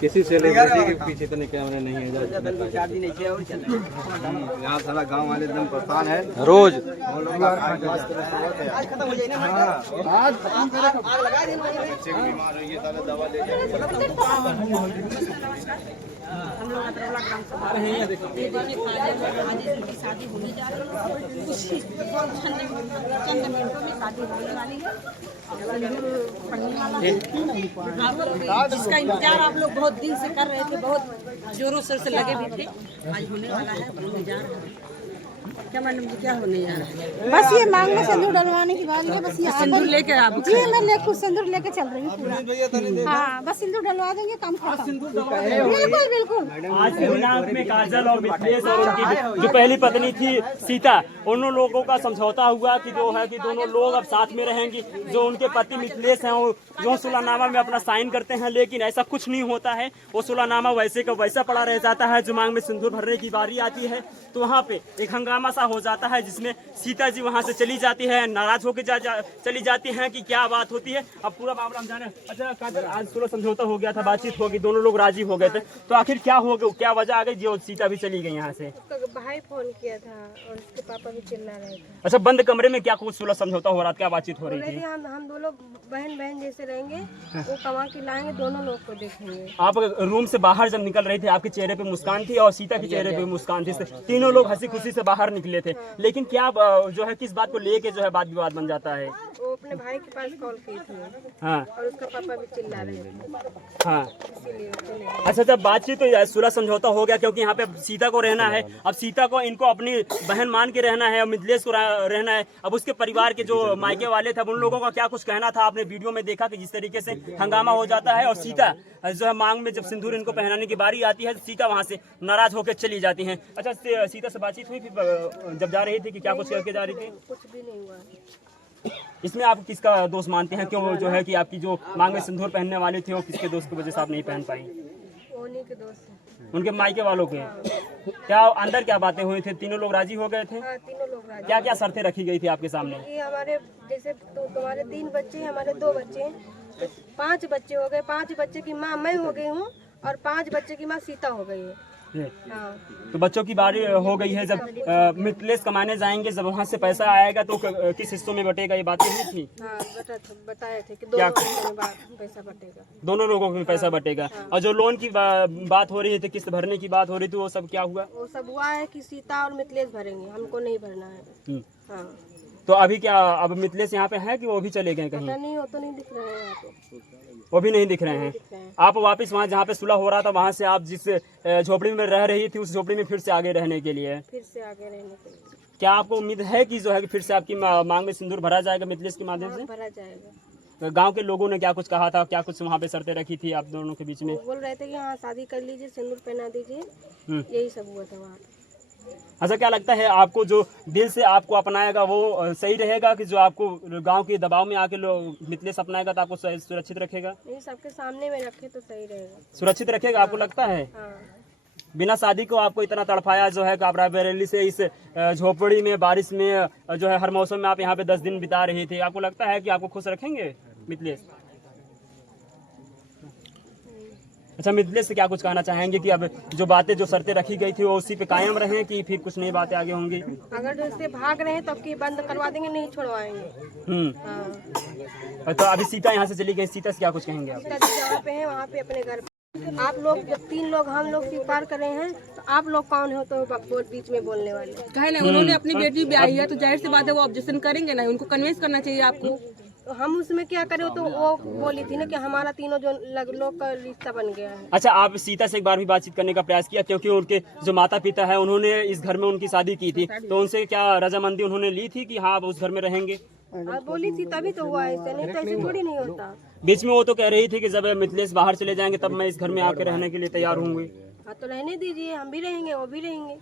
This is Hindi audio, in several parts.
किसी सेलिब्रिटी के पीछे तो कैमरा नहीं है। यहाँ सारा गांव वाले एकदम परेशान है रोज दवा ले हम लोग शादी होने जा रही है, कुछ चंद मिनटों में शादी होने वाली है। जिसका इंतजार आप लोग बहुत दिन से कर रहे थे, बहुत जोरों शोर से लगे भी थे, आज होने वाला है, होने जा रहा है। क्या मैडम जी, क्या होने जा रहा है? बस ये मांग में सिंदूर डलवाने की बात है। बस ये सिंदूर लेके आप जी मैं कुछ सिंदूर लेके चल रही हूँ पूरा। हाँ बस सिंदूर डलवा देंगे, काम खत्म। बिल्कुल बिल्कुल। आज के दिनांक में काजल और मिथिलेश और उनकी जो पहली पत्नी थी सीता, उन लोगों का समझौता हुआ कि जो है कि दोनों लोग अब साथ में रहेंगी। जो उनके पति मिथिलेश हैं वो जो सुलहनामा में अपना साइन करते हैं, लेकिन ऐसा कुछ नहीं होता है। वो सुलहनामा वैसे का वैसा पड़ा रह जाता है। जो मांग में सिंदूर भरने की बारी आती है तो वहाँ पे एक हंगामा सा हो जाता है, जिसमें सीता जी वहाँ से चली जाती है, नाराज होकर चली जाती हैं कि क्या बात होती है। अब पूरा मामला हम जाने। अच्छा काजल, आज सुलह समझौता हो गया था, बातचीत होगी, दोनों लोग राजी हो गए थे, तो आखिर क्या हो गया, क्या वजह आ गई जो सीता भी चली गई यहाँ से? भाई फोन किया था और उसके पापा भी चिल्ला रहे थे। अच्छा, बंद कमरे में क्या कुछ सुलह समझौता हो रहा था, क्या बातचीत हो रही थी? हम दो लोग बहन बहन जैसे रहेंगे, वो कमा के लाएंगे, दोनों लोग को देखेंगे। आप रूम से बाहर जब निकल रहे थे, आपके चेहरे पे मुस्कान थी और सीता के चेहरे पे मुस्कान थी, तीनों लोग हंसी खुशी से बाहर निकले थे। लेकिन क्या जो है किस बात को लेके जो है वाद विवाद बन जाता है? वो अपने भाई के पास कॉल की थी। हाँ, और उसका पापा भी चिल्ला रहे थे। हाँ। इसीलिए अच्छा, जब बातचीत तो सुलह समझौता हो गया, क्योंकि यहाँ पे सीता को रहना है। अब सीता को इनको अपनी बहन मान के रहना है और मिथिलेश को रहना है। अब उसके परिवार के जो मायके वाले थे, उन लोगों का क्या कुछ कहना था? आपने वीडियो में देखा कि जिस तरीके से हंगामा हो जाता है और सीता जो है मांग में जब सिंदूर इनको पहनाने की बारी आती है, सीता वहाँ से नाराज होकर चली जाती है। अच्छा, सीता से बातचीत हुई फिर जब जा रही थी कि क्या कुछ करके जा रही थी? कुछ भी नहीं हुआ। इसमें आप किसका दोष मानते हैं? क्यों जो है कि आपकी जो मांग में सिंदूर पहनने वाले थे वो किसके दोस्त की वजह से आप नहीं पहन पाई? उन्हीं के दोस्त हैं। उनके मायके वालों के? क्या अंदर क्या बातें हुई थी? तीनों लोग राजी हो गए थे? हाँ, तीनों लोग राजी। क्या क्या शर्तें रखी गई थी आपके सामने? ये हमारे जैसे तुम्हारे 3 बच्चे, हमारे 2 बच्चे हैं, तो 5 बच्चे हो गए। 5 बच्चे की माँ मैं हो गई हूँ और 5 बच्चे की माँ सीता हो गई है। हाँ। तो बच्चों की बारी हो गई है। जब मिथिलेश कमाने जाएंगे, जब वहाँ से पैसा आएगा तो किस हिस्सों में बटेगा, ये बातें हुई थी? हाँ, बताए थे कि दोनों में पैसा बटेगा, दोनों लोगों में पैसा बटेगा। और जो लोन की बात हो रही थी, किस्त भरने की बात हो रही थी, वो सब क्या हुआ? वो सब हुआ है कि सीता और मिथिलेश भरेंगे, हमको नहीं भरना है। हाँ। तो अभी क्या, अब मिथिलेश यहाँ पे है कि वो भी चले गए कहीं? पता नहीं, वो तो नहीं दिख रहे हैं यहाँ पे। वो भी नहीं दिख रहे हैं। आप वापस वहाँ जहाँ पे सुलह हो रहा था, वहाँ से आप जिस झोपड़ी में रह रही थी, उस झोपड़ी में फिर से आगे रहने के लिए? फिर से आगे रहने के लिए। क्या आपको उम्मीद है कि जो है कि फिर से आपकी मांग में सिंदूर भरा जाएगा मिथिलेश के माध्यम से? भरा जाएगा। तो गांव के लोगों ने क्या कुछ कहा था, क्या कुछ वहाँ पे शर्तें रखी थी आप दोनों के बीच में? बोल रहे थे कि हाँ शादी कर लीजिए, सिंदूर पहना दीजिए, यही सब हुआ था वहाँ पे। अच्छा, क्या लगता है आपको जो दिल से आपको अपनाएगा वो सही रहेगा, कि जो आपको गांव के दबाव में आके लोग मिथिलेश अपनाएगा तो आपको सुरक्षित रखेगा? नहीं, सबके सामने में रखे तो सही रहेगा। सुरक्षित रखेगा आपको लगता है? हाँ। बिना शादी को आपको इतना तड़पाया जो है कि आप रायबरेली से इस झोपड़ी में बारिश में जो है हर मौसम में आप यहाँ पे 10 दिन बिता रही थी, आपको लगता है कि आपको खुश रखेंगे मिथिलेश? अच्छा, मिथिलेश से क्या कुछ कहना चाहेंगे कि अब जो बातें, जो शर्तें रखी गई थी वो उसी पे कायम रहें कि फिर कुछ नई बातें आगे होंगी? अगर जैसे भाग रहे हैं तो अब की बंद करवा देंगे, नहीं छुड़वाएंगे। हाँ। तो अभी सीता यहाँ से चली गई, सीता से क्या कुछ कहेंगे आप? सीता जी जहाँ पे है वहाँ पे अपने घर पे। आप लोग जब 3 लोग हम लोग स्वीकार कर रहे हैं तो आप लोग कौन हो तो बीच में बोलने वाले? कहे ना, उन्होंने अपनी बेटी ब्याही है तो जाहिर सी बात है वो ऑब्जेक्शन करेंगे ना, उनको कन्विंस करना चाहिए आपको। तो हम उसमें क्या करें? तो वो बोली थी ना कि हमारा तीनों जो लोग का रिश्ता बन गया है। अच्छा, आप सीता से एक बार भी बातचीत करने का प्रयास किया, क्योंकि उनके जो माता पिता है उन्होंने इस घर में उनकी शादी की थी, तो उनसे क्या रजामंदी उन्होंने ली थी कि हाँ आप उस घर में रहेंगे? बोली थी तभी तो हुआ, ऐसे नहीं तो ऐसे थोड़ी नहीं होता। बीच में वो तो कह रही थी कि जब मिथिलेश बाहर चले जाएंगे तब मैं इस घर में आकर रहने के लिए तैयार होंगी। हाँ, तो रहने दीजिए, हम भी रहेंगे, वो भी रहेंगे।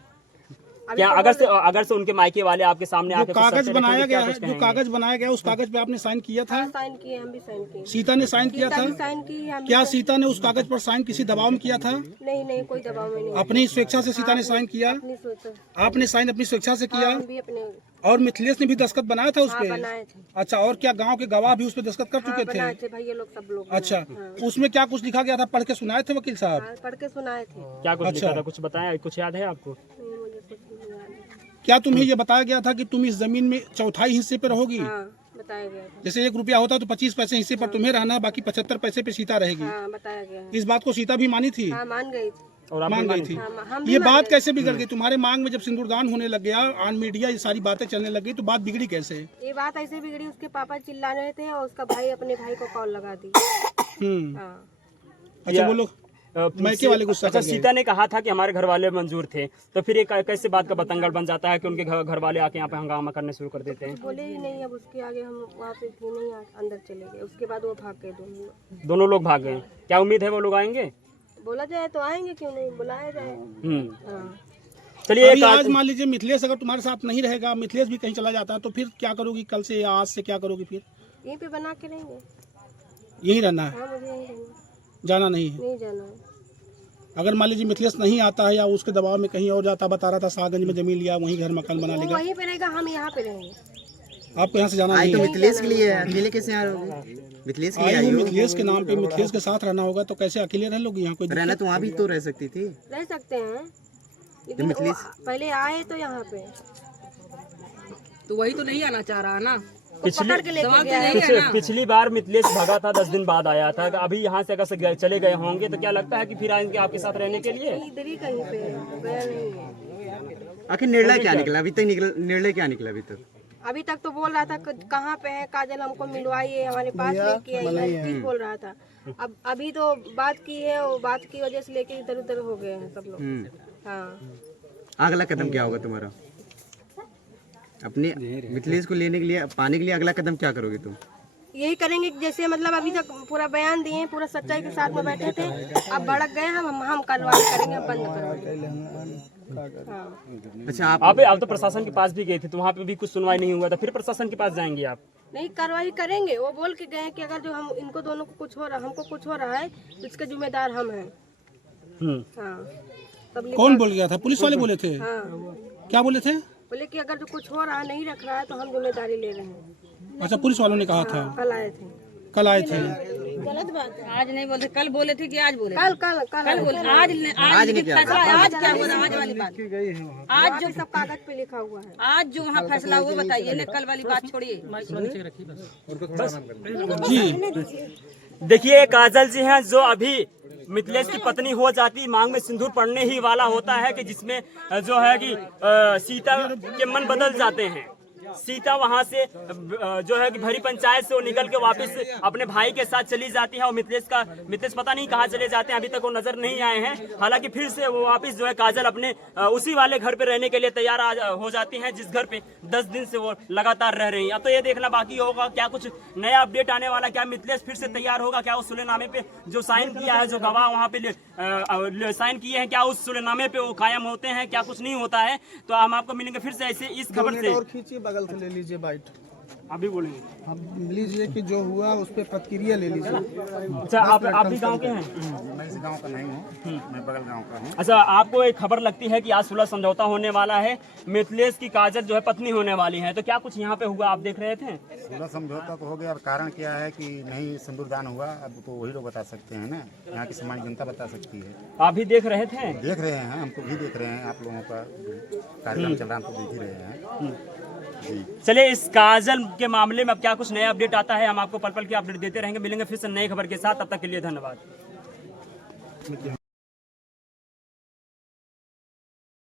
क्या अगर से उनके मायके वाले आपके सामने आके कागज बनाया गया है, जो कागज बनाया गया उस कागज पे आपने साइन किया था? साइन किए, हम भी साइन किए। सीता ने साइन किया था? साइन की हम। क्या सीता ने उस कागज पर साइन किसी दबाव में किया था? नहीं नहीं, कोई दबाव में नहीं। अपनी स्वेच्छा से सीता ने साइन किया? अपनी सोच। आपने साइन अपनी स्वेच्छा से किया? हम भी अपने और मिथिलेश ने भी दस्तखत बनाया था उस हाँ, पे? बनाए थे। अच्छा, और क्या गांव के गवाह भी उस पे दस्तखत कर हाँ, चुके थे? बनाए थे भैया लोग, सब लोग। अच्छा, हाँ। उसमें क्या कुछ लिखा गया था, पढ़ के सुनाए थे वकील साहब? हाँ, पढ़ के सुनाए थे। क्या कुछ अच्छा। लिखा था, कुछ बताया, कुछ याद है आपको? नहीं, मुझे कुछ नहीं याद है। क्या तुम्हें ये बताया गया था कि तुम इस जमीन में चौथाई हिस्से पे रहोगी? हाँ, बताया गया था। जैसे 1 रुपया होता तो 25 पैसे हिस्से पर तुम्हें रहना है, बाकी 75 पैसे पे सीता रहेगी। हाँ, बताया गया है। इस बात को सीता भी मानी थी? हाँ, मान गई थी। और आप मान गई थी। हाँ, हम भी ये मान बात गए। कैसे बिगड़ गई तुम्हारे मांग में? जब सिंदूरदान होने लग गया, ऑन मीडिया ये सारी बातें चलने लग गई, तो बात बिगड़ी कैसे? ये बात ऐसे बिगड़ी, उसके पापा चिल्ला रहे थे और उसका भाई अपने भाई को कॉल लगा दी। हाँ। अच्छा, वो लोग मैके वाले गुस्सा अच्छा, कर गए। सीता ने कहा था कि हमारे घर वाले मंजूर थे, तो फिर ये कैसे बात का बतंगड़ बन जाता है कि उनके घर वाले आके यहाँ पे हंगामा करने शुरू कर देते हैं? बोले ही नहीं, अब उसके आगे हम वहाँ पे थे नहीं, अंदर चले गए। उसके बाद वो भाग गए दोनों। दोनों लोग भाग गए। क्या उम्मीद है वो लोग आएंगे? बोला जाए तो आएंगे, क्यों नहीं, बुलाया जाए। हाँ। चलिए अभी आज मान लीजिए मिथिलेश अगर तुम्हारे साथ नहीं रहेगा, मिथिलेश भी कहीं चला जाता है, तो फिर क्या करोगी? कल से या आज से क्या करोगी फिर? यहीं पे बना के रहेंगे। यही रहना है, हाँ, मुझे यहीं रहना है। जाना नहीं है? नहीं जाना है। अगर मान लीजिए मिथिलेश नहीं आता है या उसके दबाव में कहीं और जाता, बता रहा था शाहगंज में जमीन लिया, वहीं घर मकान बना वो लेगा, वहीं पे रहेगा, हम यहाँ पे रहेंगे। आपको यहाँ से जाना आई नहीं तो है? मिथिलेश के लिए है, अकेले कैसे आ रहोगे? मिथिलेश के लिए आई आई हूँ हो। मिथिलेश के नाम पे, मिथिलेश के साथ रहना होगा, तो कैसे अकेले रह लोगी यहाँ? कोई रहना तो वहाँ भी तो रह सकती थी। रह सकते हैं, लेकिन वो पहले आए तो यहाँ पे तो वही तो नहीं आना चाह रहा ना। पकड़ के लेके गया है। पिछली बार मिथिलेश भगा था, 10 दिन बाद आया था। अभी यहाँ से अगर चले गए होंगे तो क्या लगता है कि फिर आएंगे आपके साथ रहने के लिए? इधर ही कहीं पे है, गया नहीं है। आखिर निर्णय क्या निकला अभी तक? निर्णय क्या निकला अभी तक? अभी तक तो बोल रहा था कहाँ पे है काजल, हमको मिलवाइए, हमारे पास लेके आइए, ठीक बोल रहा था। अब अभी तो बात की है, वो बात की वजह से लेके इधर उधर हो गए हैं सब लोग। हाँ। अगला कदम क्या होगा तुम्हारा? अपने मिथिलेश को लेने के लिए, पाने के लिए अगला कदम क्या करोगे तुम? यही करेंगे कि जैसे मतलब अभी तक पूरा बयान दिए, पूरा सच्चाई के साथ में बैठे थे, अब भड़क गए हम कार्रवाई करेंगे, अब बंद करेंगे। हाँ। अच्छा, आप तो प्रशासन के पास भी गए थे, तो वहाँ पे भी कुछ सुनवाई नहीं हुआ था, फिर प्रशासन के पास जाएंगे आप? नहीं, कार्रवाई करेंगे। वो बोल के गए कि अगर जो हम इनको दोनों को कुछ हो रहा, हमको कुछ हो रहा है, तो इसके जिम्मेदार हम हैं। हाँ। तब कौन बोल गया था? पुलिस वाले बोले थे? हाँ, क्या बोले थे? बोले कि अगर जो कुछ हो रहा, नहीं रख रहा है, तो हम जिम्मेदारी ले रहे हैं। अच्छा, पुलिस वालों ने कहा था? कल आए थे। कल आए थे? गलत बात है। आज नहीं बोलते, कल बोले थे कि आज बोले? कल कल कल कल बोले। आज फैसला, आज क्या हुआ? आज वाली बात, आज जो सब कागज पे लिखा हुआ है। आज जो वहाँ फैसला हुआ बताइए ना, कल वाली बात छोड़िए। जी, देखिए, काजल जी हैं जो अभी मिथिलेश की पत्नी हो जाती, मांग में सिंदूर पड़ने ही वाला होता है कि जिसमें जो है कि सीता के मन बदल जाते हैं। सीता वहां से जो है कि भरी पंचायत से वो निकल के वापस अपने भाई के साथ चली जाती है और मिथिलेश पता नहीं कहाँ चले जाते हैं, अभी तक वो नजर नहीं आए हैं। हालांकि फिर से वो वापस जो है काजल अपने उसी वाले घर पे रहने के लिए तैयार हो जाती हैं, जिस घर पे 10 दिन से वो लगातार रह रही हैं। अब तो ये देखना बाकी होगा क्या कुछ नया अपडेट आने वाला, क्या मिथिलेश फिर से तैयार होगा, क्या उस सुलेनामे पे जो साइन किया है, जो गवाह वहाँ पे साइन किए हैं, क्या उस सुलेनामे पे वो कायम होते हैं, क्या कुछ नहीं होता है। तो हम आपको मिलेंगे फिर से ऐसे इस खबर से। और खींचिए, बगल से ले लीजिए बाइट, अभी बोलेंगे। हम लीजिए कि जो हुआ उस पर प्रतिक्रिया ले लीजिए। अच्छा, आप भी गांव के हैं? मैं इस गांव का नहीं हूँ, मैं बगल गांव का हूँ। अच्छा, आपको एक खबर लगती है कि आज सुलह समझौता होने वाला है, मिथिलेश की काजल जो है पत्नी होने वाली है, तो क्या कुछ यहाँ पे हुआ, आप देख रहे थे? सुलह समझौता तो हो गया, अब कारण क्या है कि नहीं सिंदूरदान हुआ, अब तो वही लोग बता सकते हैं ना, यहाँ की समाज जनता बता सकती है। आप भी देख रहे थे? देख रहे हैं, हमको भी देख रहे हैं, आप लोगों का कार्यक्रम चल रहा है, हम तो देख ही रहे हैं। चलिए, इस काजल के मामले में अब क्या कुछ नया अपडेट आता है, हम आपको पल पल की अपडेट देते रहेंगे। मिलेंगे फिर से नई खबर के साथ, तब तक के लिए धन्यवाद।